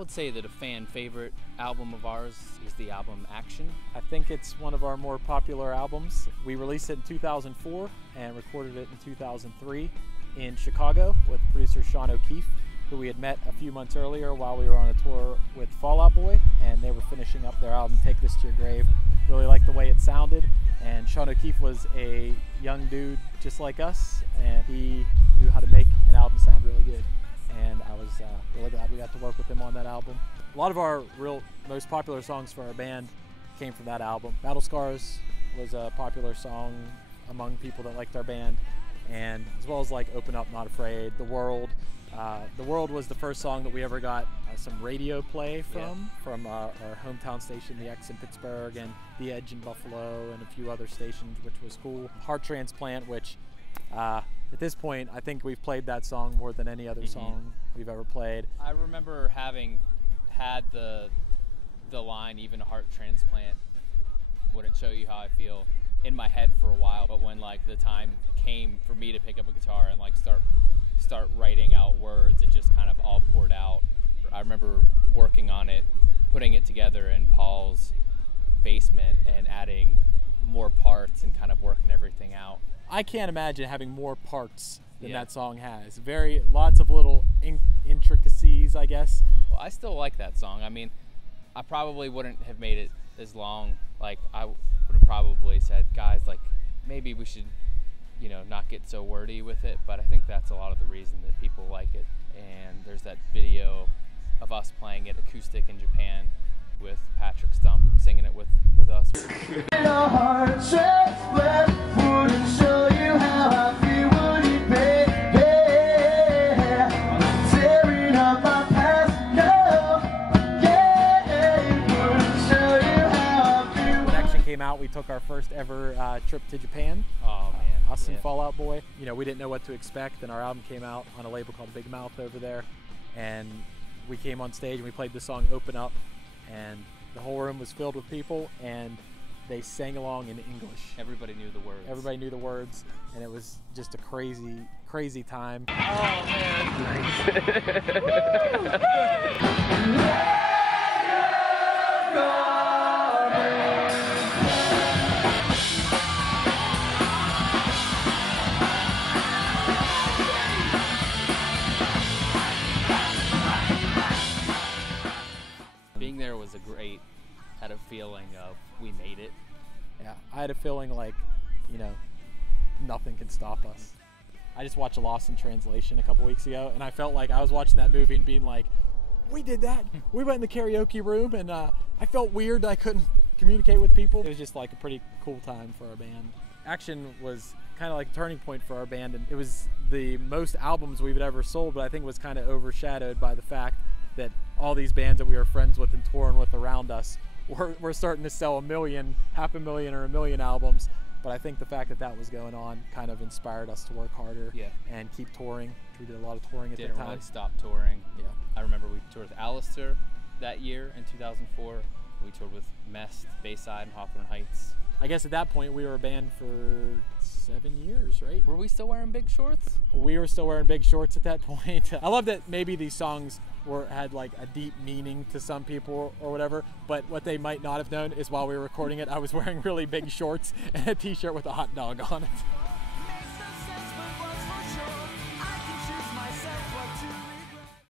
would say that a fan favorite album of ours is the album Action. I think it's one of our more popular albums. We released it in 2004 and recorded it in 2003 in Chicago with producer Sean O'Keefe, who we had met a few months earlier while we were on a tour with Fall Out Boy, and they were finishing up their album Take This to Your Grave. Really liked the way it sounded, and Sean O'Keefe was a young dude just like us, and he knew how to make an album sound really good. And I was really glad we got to work with him on that album. A lot of our most popular songs for our band came from that album. Battle Scars was a popular song among people that liked our band, and as well as like Open Up, Not Afraid, The World. The World was the first song that we ever got some radio play from our hometown station, The X in Pittsburgh, and The Edge in Buffalo, and a few other stations, which was cool. Heart Transplant, which at this point, I think we've played that song more than any other song we've ever played. I remember having had the line, even a heart transplant wouldn't show you how I feel, in my head for a while, but when like the time came for me to pick up a guitar and like start writing out words, it just kind of all poured out. I remember working on it, putting it together in Paul's basement and adding more parts and kind of working everything out. I can't imagine having more parts than that song has. Lots of little intricacies, I guess. Well, I still like that song. I mean, I probably wouldn't have made it as long. Like, I would have probably said, guys, like, maybe we should, not get so wordy with it. But I think that's a lot of the reason that people like it. And there's that video of us playing it acoustic in Japan with Patrick Stump singing it with us. Came out, we took our first ever trip to Japan. Oh man, us and Fall Out Boy. We didn't know what to expect, and our album came out on a label called Big Mouth over there, and we came on stage and we played the song Open Up, and the whole room was filled with people, and they sang along in English. Everybody knew the words. Everybody knew the words, and it was just a crazy time. Oh man. Being there was had a feeling of we made it. Yeah, I had a feeling like, nothing can stop us. I just watched Lost in Translation a couple weeks ago, and I felt like I was watching that movie and being like, we did that. We went in the karaoke room, and I felt weird I couldn't communicate with people. It was just like a pretty cool time for our band. Action was kind of like a turning point for our band, and it was the most albums we've ever sold, but I think it was kind of overshadowed by the fact that all these bands that we were friends with and touring with around us were starting to sell half a million or a million albums. But I think the fact that that was going on kind of inspired us to work harder and keep touring. We did a lot of touring at that time. Didn't really stop touring. Yeah. I remember we toured with Alistair that year in 2004. We toured with Mest, Bayside, and Hawthorne Heights. I guess at that point we were a band for 7 years, right? Were we still wearing big shorts? We were still wearing big shorts at that point. I love that maybe these songs had like a deep meaning to some people or whatever, but what they might not have known is while we were recording it, I was wearing really big shorts and a t-shirt with a hot dog on it.